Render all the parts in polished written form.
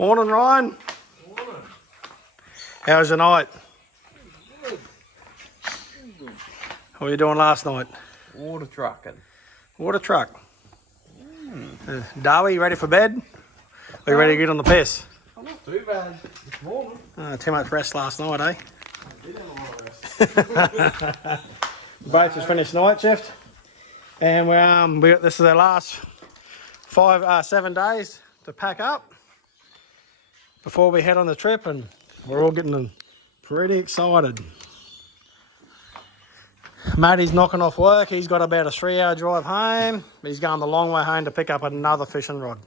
Morning, Ryan. Morning. How was your night? Good. What were you doing last night? Water trucking. Water truck. Darby, you ready for bed? Are you ready to get on the piss? I'm not too bad this morning. Too much rest last night, eh? I did have a lot of rest. Both just finished night shift, and this is our last 7 days to pack up before we head on the trip, and we're all getting pretty excited. Matty's knocking off work. He's got about a 3-hour drive home. He's going the long way home to pick up another fishing rod.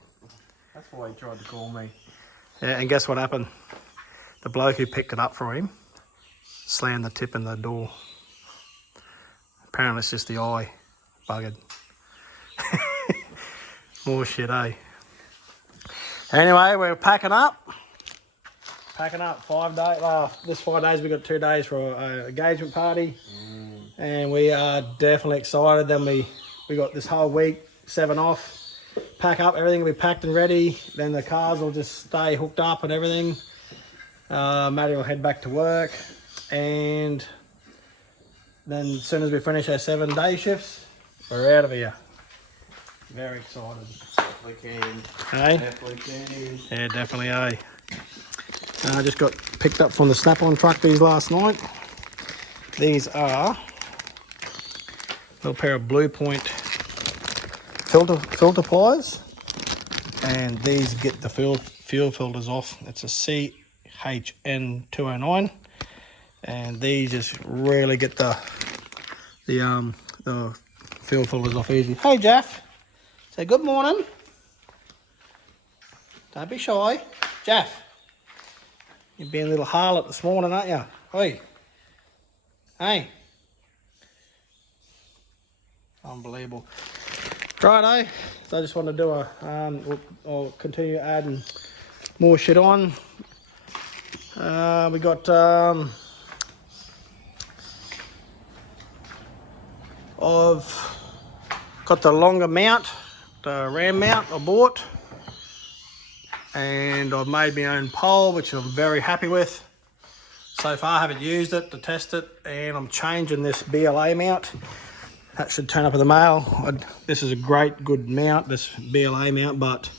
That's why he tried to call me. Yeah, and guess what happened? The bloke who picked it up for him slammed the tip in the door. Apparently it's just the eye buggered. More shit, eh? Anyway, we're packing up. 5 days. This 5 days, we got 2 days for our engagement party. And we are definitely excited. Then we got this whole week, 7 off. Pack up, everything will be packed and ready. Then the cars will just stay hooked up and everything. Matty will head back to work. And then as soon as we finish our 7-day shifts, we're out of here. Very excited. Definitely can. Hey? Definitely can. Yeah, definitely, eh? I just got picked up from the Snap-on truck these last night. These are a little pair of Blue Point filter pliers, and these get the fuel filters off. It's a CHN209, and these just really get the fuel filters off easy. Hey Jeff, say good morning. Don't be shy, Jeff. You're being a little harlot this morning, aren't you? Oi. Hey. Unbelievable. Righto. So I just want to do I'll continue adding more shit on. We got I've got the longer mount, the ram mount I bought. And I've made my own pole, which I'm very happy with. So far I haven't used it to test it, and I'm changing this BLA mount. That should turn up in the mail. This is a good mount, this BLA mount, but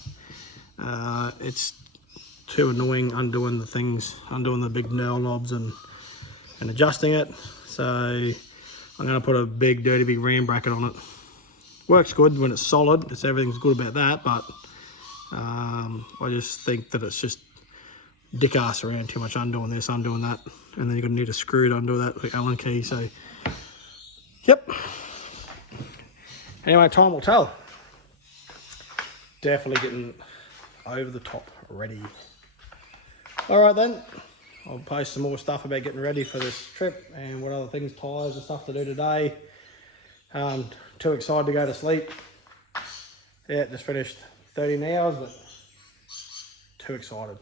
it's too annoying undoing the big knurl knobs and adjusting it. So I'm gonna put a big ram bracket on it. Works good when it's solid, everything's good about that, but I just think that it's just dick ass around too much undoing this, undoing that, and then you're gonna need a screw to undo that, like Allen key. So, yep. Anyway, time will tell. Definitely getting over the top ready. All right then, I'll post some more stuff about getting ready for this trip and what other things, tyres and stuff to do today. Too excited to go to sleep. Yeah, just finished 13 hours, but too excited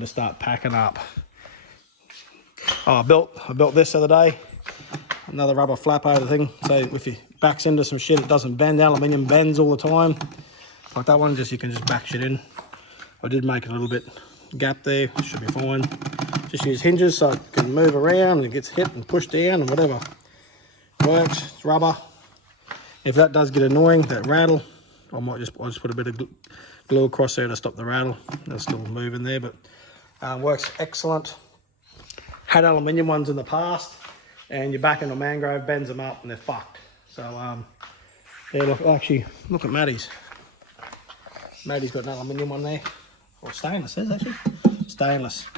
to start packing up. Oh, I built this the other day, another rubber flap over thing, so if you backs into some shit it doesn't bend. Aluminium bends all the time, like that one, you can just back shit in. I did make a little bit gap there, should be fine. Just use hinges so it can move around and it gets hit and pushed down and whatever. Works, it's rubber. If that does get annoying, that rattle, I'll just put a bit of glue across there to stop the rattle. They'll still move in there, but works excellent. Had aluminium ones in the past, and you're back into mangrove, bends them up, and they're fucked. So yeah, look at Matty's. Matty's got an aluminium one there, or stainless, is actually stainless.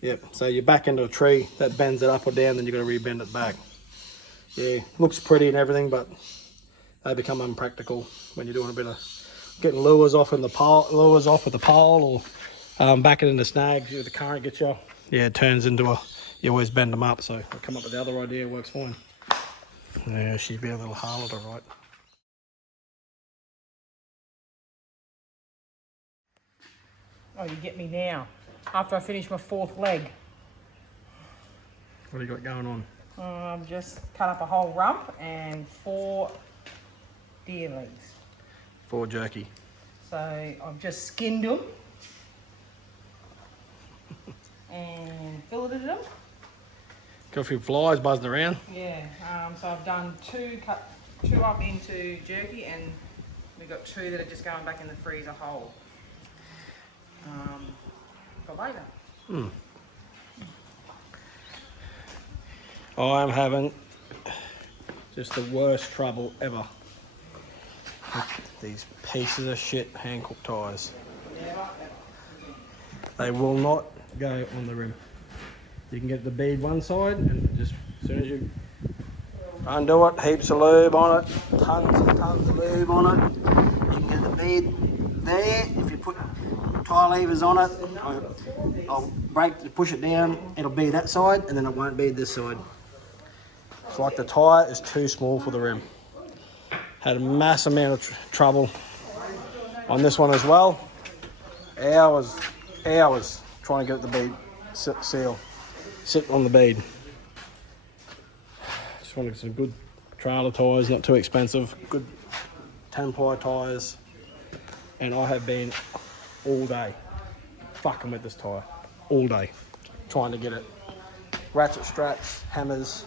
Yep. So you're back into a tree that bends it up or down, then you got to rebend it back. Yeah, looks pretty and everything, but they become unpractical when you're doing a bit of getting lures off with the pole, or backing into snags. The current gets you. Yeah, it turns into you always bend them up. So I come up with the other idea, works fine. Yeah, she'd be a little harlot, all right. Oh, you get me now. After I finish my 4th leg. What do you got going on? I've just cut up a whole rump and 4 deer legs. 4 jerky. So I've just skinned them and filleted them. Got a few flies buzzing around. Yeah, so I've done cut two up into jerky, and we've got 2 that are just going back in the freezer whole for later. I'm having just the worst trouble ever with these pieces of shit hand cooked tyres. They will not go on the rim. You can get the bead one side, and just as soon as you undo it, heaps of lube on it, tons and tons of lube on it. You can get the bead there. If you put tyre levers on it, I'll push it down, it'll be that side, and then it won't be this side. It's like the tyre is too small for the rim. Had a mass amount of trouble on this one as well. Hours trying to get the bead sit on the bead. Just wanted some good trailer tyres, not too expensive, good 10-ply tyres. And I have been all day fucking with this tyre, all day, trying to get it. Ratchet straps, hammers,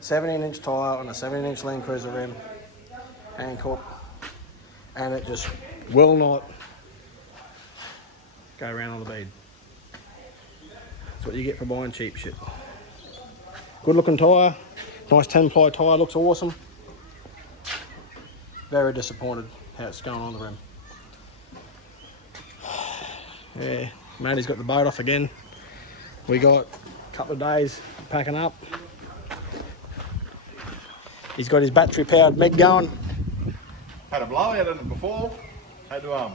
17-inch tyre on a 17-inch Land Cruiser rim, hand cooked, and it just will not go around on the bead. That's what you get for buying cheap shit. Good looking tyre, nice 10-ply tyre, looks awesome. Very disappointed how it's going on the rim. Yeah, Matty's got the boat off again. We got a couple of days packing up. He's got his battery powered Meg going. Had a blowout in it before. Had to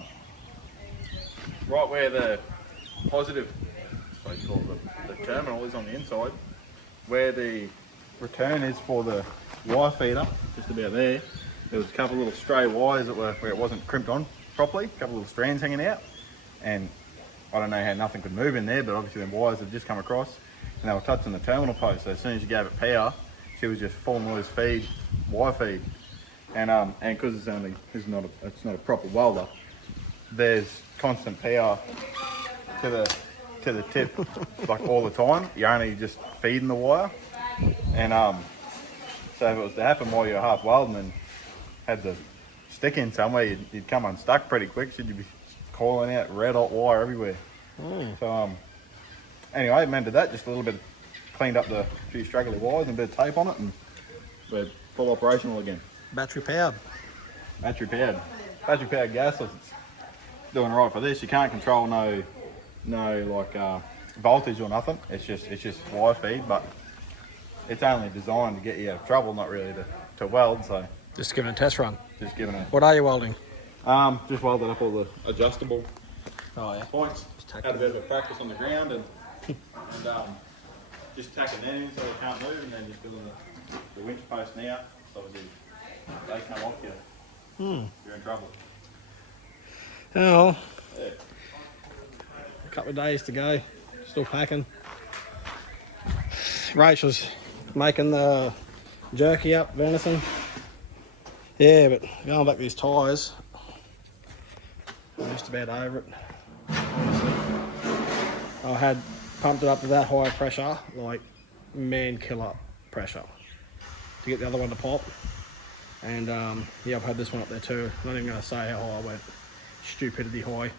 right where the positive, I suppose you call it the terminal is on the inside, where the return is for the wire feeder, just about there. There was a couple of little stray wires that were where it wasn't crimped on properly, a couple of little strands hanging out, and I don't know how nothing could move in there, but obviously the wires had just come across and they were touching the terminal post. So as soon as you gave it power, she was just falling loose feed, wire feed, and because it's not a proper welder, there's constant power to the tip, like all the time. You're only just feeding the wire, and so if it was to happen while you're half welding and had the stick in somewhere, you'd come unstuck pretty quick. So you'd be calling out red hot wire everywhere. So anyway, mended that, just a little bit, cleaned up the few straggly wires and a bit of tape on it, and we're full operational again. Battery powered. Battery powered gasless. It's doing right for this. You can't control no like voltage or nothing. It's just wire feed, but it's only designed to get you out of trouble, not really to weld. So Just giving a test run. just giving it. What are you welding? Just welded up all the adjustable Oh yeah. points. Had a bit of a practice on the ground and just tacking that in so they can't move, and then just building the winch post now. So obviously they come off you, you're in trouble. Oh, Yeah. a couple of days to go. Still packing. Rachel's making the jerky up, venison. Yeah, but going back to these tyres, I'm just about over it, honestly. I had pumped it up to that high pressure, like man killer pressure, to get the other one to pop. And yeah, I've had this one up there too. I'm not even going to say how high I went. Stupidity high.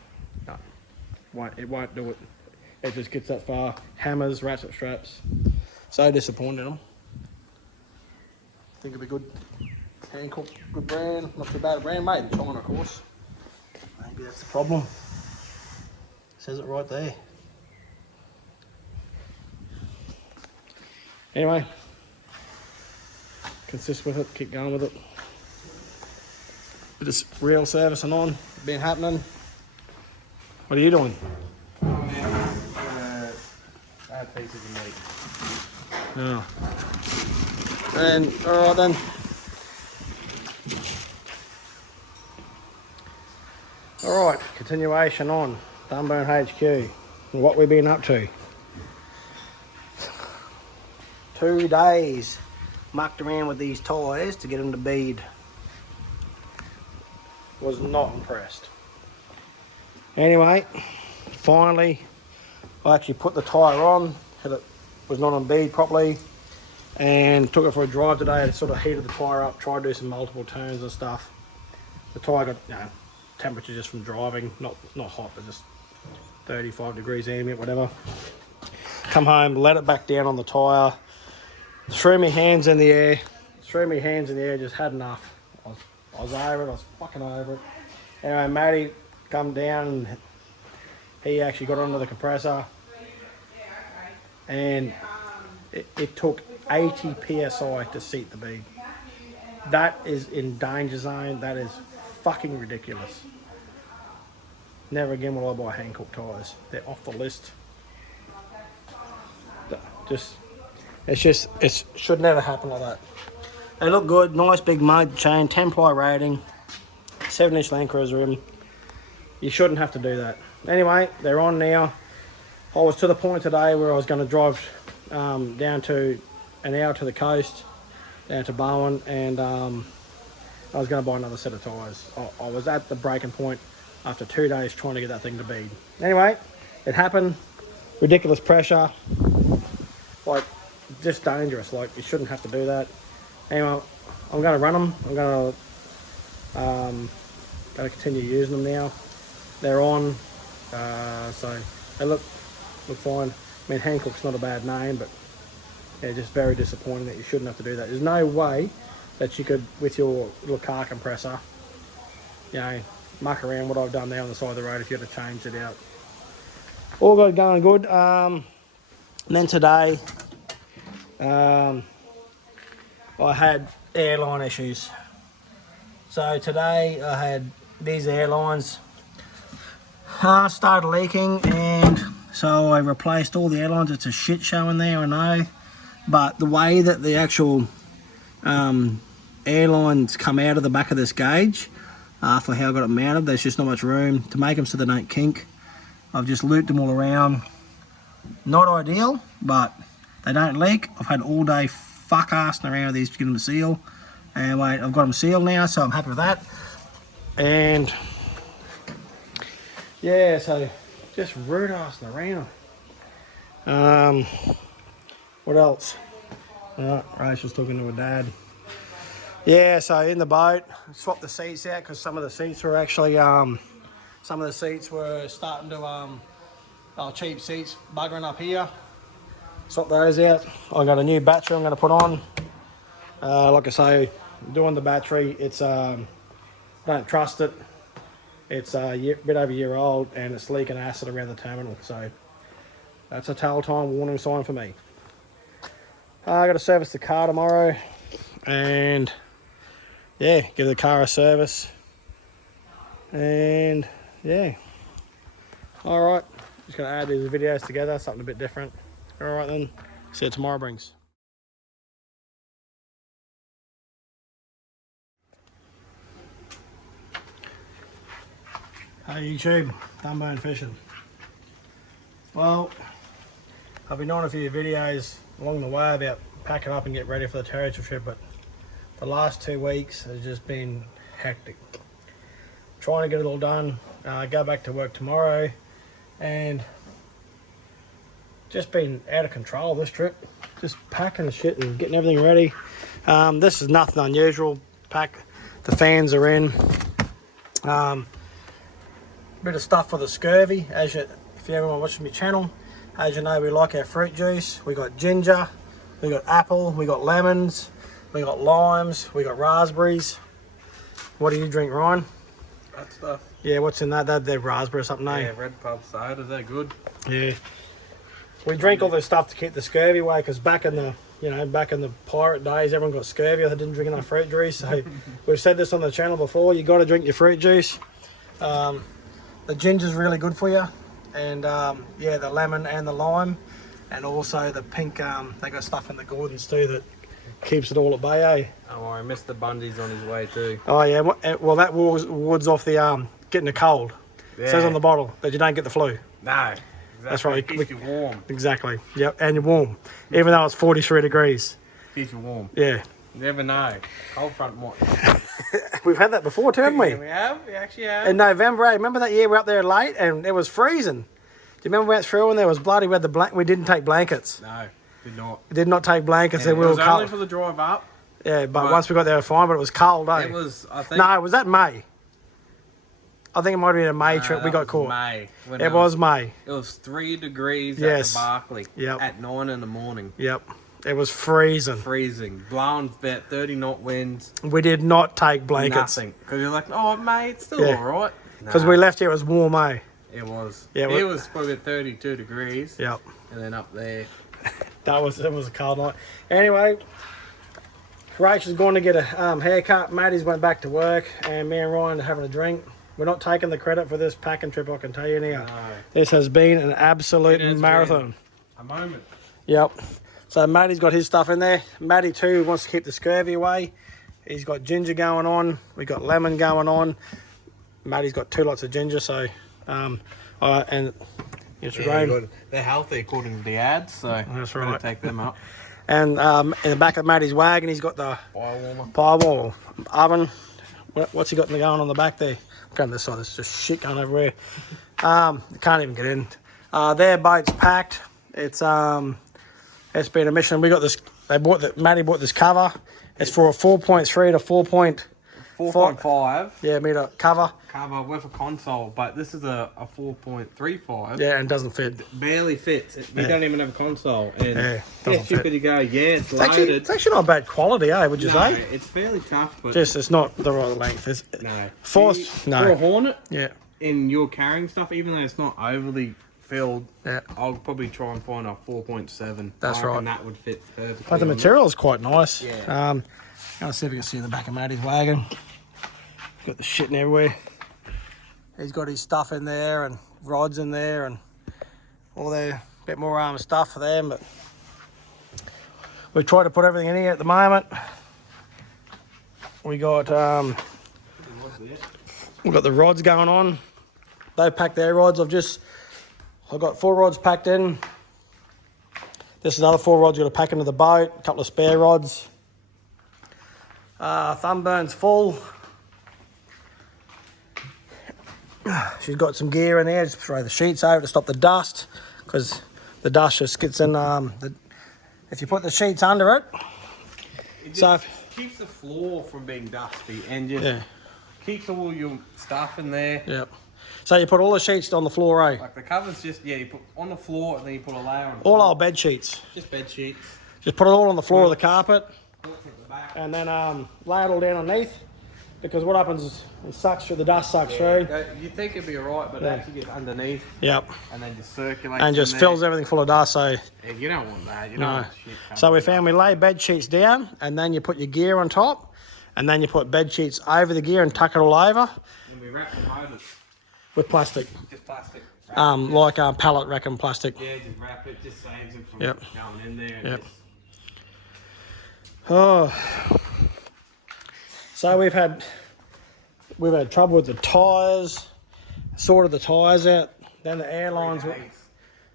No, it won't do it. It just gets that far. Hammers, ratchet straps. So disappointed in them. Think it'll be good. Hand cooked, good brand. Not too bad a brand, made in China, of course. Maybe that's the problem. Says it right there. Anyway, consist with it, keep going with it. Bit of real servicing on, been happening. What are you doing? Add pieces of meat. Yeah. And alright then. Alright, continuation on Thumbone HQ and what we've been up to. 2 days mucked around with these tyres to get them to bead. Was not impressed. Anyway, finally I actually put the tyre on, it was not on bead properly, and took it for a drive today and sort of heated the tyre up, tried to do some multiple turns and stuff. The tyre got, you know, temperature just from driving, not hot, but just 35 degrees ambient, whatever. Come home, let it back down on the tyre, threw my hands in the air, just had enough. I was over it, I was fucking over it. Anyway, Matty come down and he actually got onto the compressor, and it took 80 psi to seat the bead. That is in danger zone. That is fucking ridiculous. Never again will I buy Hankook tyres. They're off the list. It should never happen like that. They look good, nice big mud chain, 10 ply rating, 7-inch Land Cruiser rim. You shouldn't have to do that. Anyway, they're on now. I was to the point today where I was going to drive down to an hour to the coast, down to Bowen, and I was going to buy another set of tyres. I was at the breaking point after 2 days trying to get that thing to bead. Anyway, it happened. Ridiculous pressure. Like, just dangerous. Like, you shouldn't have to do that. Anyway, I'm going to run them. I'm going to continue using them now. They're on, so they look fine. I mean, Hankook's not a bad name, but yeah, just very disappointing that you shouldn't have to do that. There's no way that you could, with your little car compressor, you know, muck around what I've done there on the side of the road if you had to change it out. All got going good. And then today, I had airline issues. So today I had these airlines started leaking, and so I replaced all the airlines. It's a shit show in there, I know, but the way that the actual airlines come out of the back of this gauge, for how I got it mounted, there's just not much room to make them so they don't kink. I've just looped them all around. Not ideal, but they don't leak. I've had all day fuck assing around with these to get them to seal. And wait, I've got them sealed now, so I'm happy with that. And yeah, so just rude assing around. What else? Rachel's talking to her dad. Yeah, so in the boat, swapped the seats out because some of the seats were actually, starting to, cheap seats buggering up here. Swap those out. I got a new battery I'm going to put on. Like I say, doing the battery, it's don't trust it. It's a bit over a year old and it's leaking acid around the terminal, so that's a telltale warning sign for me. I got to service the car tomorrow, and yeah, give the car a service, and yeah. All right, just gonna add these videos together, something a bit different. All right then, see you tomorrow brings. Hey YouTube, Dunburn Fishing. Well, I've been on a few videos along the way about packing up and get ready for the territory trip, but the last 2 weeks has just been hectic. Trying to get it all done, go back to work tomorrow, and just been out of control this trip. Just packing the shit and getting everything ready. This is nothing unusual. The fans are in. Bit of stuff for the scurvy, if you ever watch my channel. As you know, we like our fruit juice. We got ginger, we got apple, we got lemons, we got limes, we got raspberries. What do you drink, Ryan? That stuff. Yeah, what's in that? They're raspberry or something, eh? Yeah, red pub sodas, they're good. Yeah. We drink all this stuff to keep the scurvy away, because back in the pirate days, everyone got scurvy. They didn't drink enough fruit juice. So we've said this on the channel before. You got to drink your fruit juice. The ginger's really good for you, and yeah, the lemon and the lime, and also the pink. They got stuff in the Gordons too that keeps it all at bay, eh? Oh, I missed the Bundy's on his way too. Oh yeah, well that wards off the getting a cold. Yeah. It says on the bottle that you don't get the flu. No, exactly. That's right. Keeps you warm. Exactly. Yep, and you're warm, even though it's 43 degrees. Keeps you warm. Yeah. You never know. Cold front might. We've had that before too, haven't we? We have. We actually have. In November, remember that year we were up there late and it was freezing. you remember we went through and there was bloody, we didn't take blankets. No, did not. We did not take blankets. And we it were was only cold. for the drive up. Yeah, but once we got there, it was fine, but it was cold, eh? It was, I think. No, was that May? I think it might have been a May trip. We that got was caught. May. When It was May. It was 3 degrees Yes. at the Barclay Yep. at 9 in the morning. Yep. It was freezing. Freezing. Blowing about 30 knot winds. We did not take blankets. Nothing. Because you're like, oh, mate, it's still Yeah. alright. Because we left here, it was warm, eh? It was. Yeah, It was probably 32 degrees. Yep. And then up there. It was a cold night. Anyway, Rachel's going to get a haircut. Maddie's went back to work, and me and Ryan are having a drink. We're not taking the credit for this packing trip, I can tell you now. No. This has been an absolute It has marathon. A moment. Yep. So Maddie's got his stuff in there. Maddie too wants to keep the scurvy away. He's got ginger going on. We got lemon going on. Maddie's got 2 lots of ginger. So, and it's rain. Good. They're healthy according to the ads, so That's gotta right. take them up. And in the back of Maddie's wagon, he's got the Fire warmer. pie wall oven. What's he got going on the back there? Going this side, there's just shit going everywhere. Can't even get in. Their boat's packed. It's been a mission. We got this. Maddie bought this cover. It's for a 4.3 to 4.5 meter cover. cover with a console, but this is a 4.35. Yeah, and doesn't fit. Barely fits. You don't even have a console. And Yeah, how doesn't stupid fit. you go, yeah, it's It's actually, loaded. it's actually not bad quality, eh? Would you No, say? it's fairly tough, but Just it's not the right length. It's, no. Force- For no. a Hornet, Yeah, in your carrying stuff, even though it's not overly filled, yeah. I'll probably try and find a 4.7. That's I reckon right. that would fit perfectly. But the on material is quite nice. Yeah. Let's see if we can see in the back of Maddie's wagon. Got the shit everywhere. He's got his stuff in there and rods in there and all their bit more stuff for them. But we try to put everything in here at the moment. We got the rods going on. They packed their rods. I've got 4 rods packed in. This is another 4 rods got to pack into the boat. A couple of spare rods. Thumburn's full. She's got some gear in there. Just throw the sheets over to stop the dust, because the dust just gets in. If you put the sheets under it, It So just keeps the floor from being dusty and just yeah, keeps all your stuff in there. yep. So you put all the sheets on the floor, eh? Like the covers just, you put on the floor and then you put a layer on All top. our bed sheets. Just bed sheets. Just put it all on the floor of the carpet, Quilts at the back. and then lay it all down underneath. Because what happens is it sucks through, the dust sucks through. You'd think it'd be alright, but it Yeah. actually gets underneath Yep. and then just circulates. And just in fills there. everything full of dust. So Yeah, you don't want that. You don't no. want shit coming So we in. found we lay bed sheets down, and then you put your gear on top, and then you put bed sheets over the gear and tuck it all over And we wrap the motors, with plastic, just plastic. Wrap it, pallet wracking plastic. yeah, just wrap it, just saves it from Yep. going in there. And Yep. just, Oh, so we've had trouble with the tyres, sorted the tyres out. Then the airlines were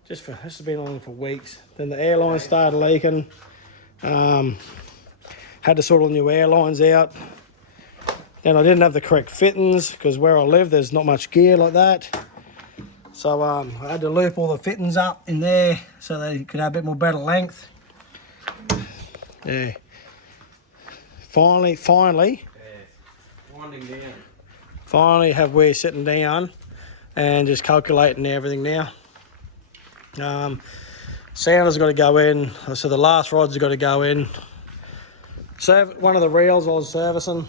this has been on for weeks. Then the airlines started leaking. Had to sort all the new airlines out. Then I didn't have the correct fittings, because where I live there's not much gear like that. So I had to loop all the fittings up in there so they could have a bit more better length. Yeah. Finally, winding down. finally have we sitting down and just calculating everything now. Sounder's got to go in, so the last rods have got to go in. So one of the reels I was servicing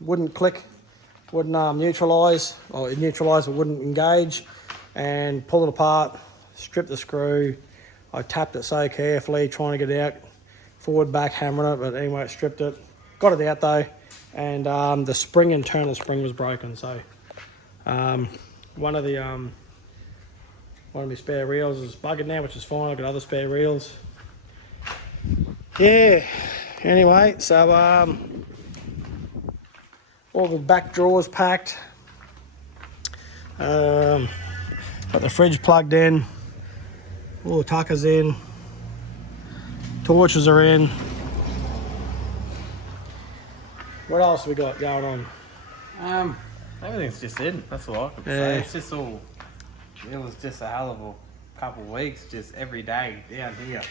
wouldn't click, wouldn't neutralise, or it neutralised but wouldn't engage, and pulled it apart, stripped the screw. I tapped it so carefully, trying to get it out, forward, back, hammering it, but anyway, it stripped it. Got it out though, and the spring, internal spring was broken, so one of my spare reels is buggered now, which is fine. I've got other spare reels. Yeah, anyway, so all the back drawers packed. Got the fridge plugged in. All the tuckers in. Torches are in. What else have we got going on? Everything's just in. That's all I can Yeah. say. It's just all it was just a hell of a couple of weeks, just every day down here.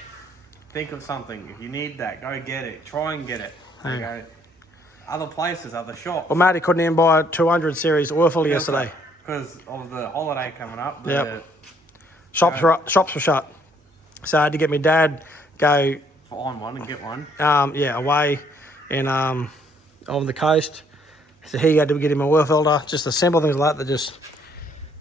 Think of something. If you need that, go get it. Try and get it. Hey. You go, other places, other shops. Well, Matty couldn't even buy a 200 series oil filter yesterday. Because of the holiday coming up. Yep. Shops were shut. So I had to get my dad go Find one and get one. away in on the coast. So he had to get him a oil filter. Just the simple things like that. Just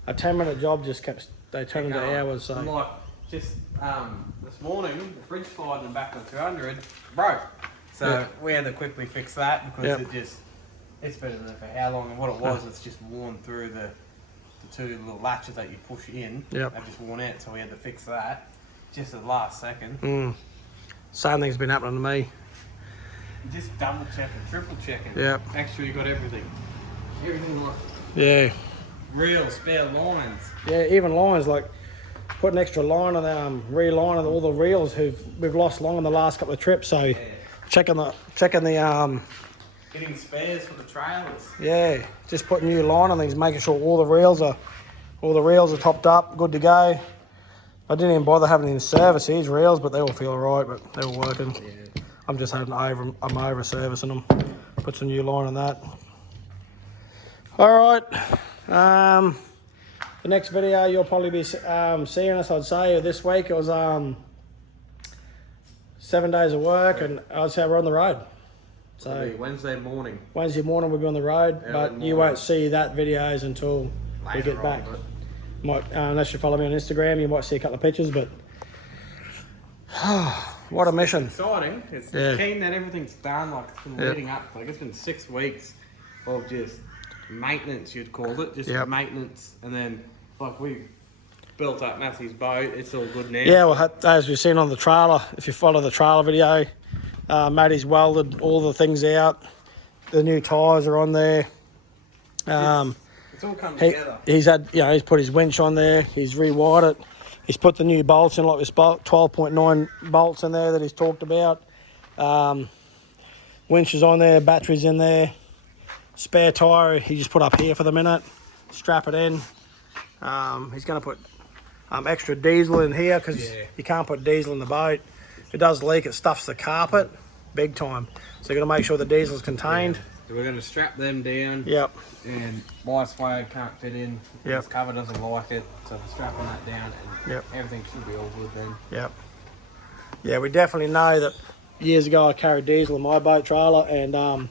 a 10-minute job just kept. They turned into hours. So Like just this morning, the fridge slide in the back of the 200 broke. So we had to quickly fix that because it's been in there for how long, and what it was, it's just worn through the two little latches that you push in. Yep. They've just worn out, so we had to fix that just at the last second. Same thing's been happening to me. Just double checking, triple checking. Yep. Make sure you got everything. Everything like Yeah. real spare lines. Yeah, even lines, like put an extra line on them, relining all the reels we've lost long on the last couple of trips. So checking the Getting spares for the trailers. yeah, just putting new line on things, making sure all the reels are topped up, good to go. I didn't even bother having any service these reels, but they all feel alright, but they were working. Yeah. I'm just having I'm over servicing them. Put some new line on that. Alright. The next video you'll probably be seeing us, I'd say, this week. It was 7 days of work, and I'd say we're on the road. So Wednesday morning. Wednesday morning we'll be on the road, but you won't see that videos until we get back. Might, unless you follow me on Instagram, you might see a couple of pictures, but what a mission. It's exciting. It's keen that everything's done, like it's been leading up. Like it's been 6 weeks of just maintenance, you'd call it. Just maintenance, and then like we built up Matthew's boat. It's all good now. Yeah, well, as we've seen on the trailer, if you follow the trailer video, Matty's welded all the things out. The new tyres are on there. It's all come together. He's had, he's put his winch on there. He's rewired it. He's put the new bolts in, like this 12.9 bolts in there that he's talked about. Winch is on there. Batteries in there. Spare tyre he just put up here for the minute. Strap it in. He's going to put extra diesel in here because you can't put diesel in the boat. If it does leak, it stuffs the carpet big time. So you're going to make sure the diesel is contained. So we're going to strap them down. Yep. And my swag can't fit in. Yep. This cover doesn't like it. So we're strapping that down, and everything should be all good then. Yep. Yeah, we definitely know that years ago I carried diesel in my boat trailer, and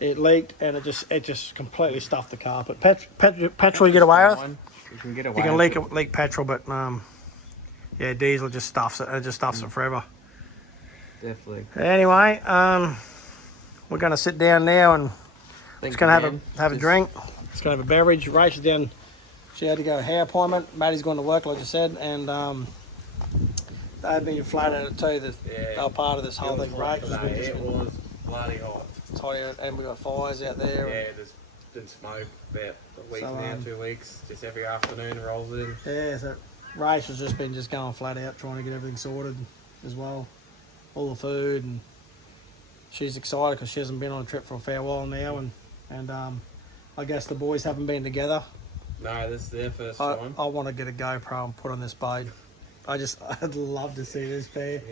it leaked, and it just completely stuffed the carpet. Petrol you get away with. You can get away. You can leak petrol, but yeah, diesel just stuffs it, and it just stuffs it forever. Definitely. Anyway, we're going to sit down now and just going to have a drink. Just going to have a beverage. Rachel's down. She had to go to a hair appointment. Maddie's going to work, like I said, and they've been flat at it too. They were part of this whole thing. Rachel's been It was bloody hot. It's hot out, and we got fires out there. Yeah, there's been smoke about a week now, 2 weeks. Just every afternoon rolls in. Yeah, so Rachel's just been going flat out trying to get everything sorted as well. All the food, and she's excited because she hasn't been on a trip for a fair while now, and I guess the boys haven't been together. No, this is their first time. I want to get a GoPro and put on this boat. I'd love to see this pair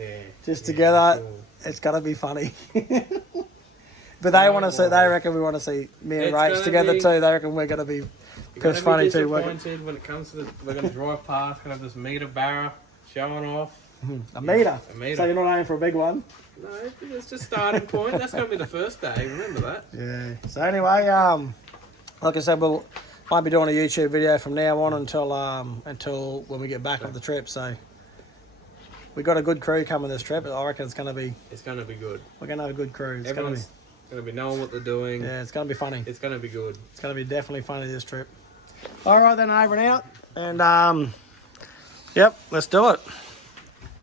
together. Cool. It's gonna be funny. But they want to see. They reckon we want to see me and Rach together too. They reckon we're gonna be because funny too. When it comes to we're gonna drive past, gonna have this meter barra showing off. A meter. So you're not aiming for a big one. No, it's just starting point. That's gonna be the first day. Remember that. Yeah. So anyway, like I said, we'll might be doing a YouTube video from now on until when we get back off the trip. So we got a good crew coming this trip. I reckon it's gonna be good. We're gonna have a good crew. Everyone's gonna be knowing what they're doing. Yeah, it's gonna be funny. It's gonna be good. It's gonna be definitely funny this trip. All right, then, over and out. And yep, let's do it.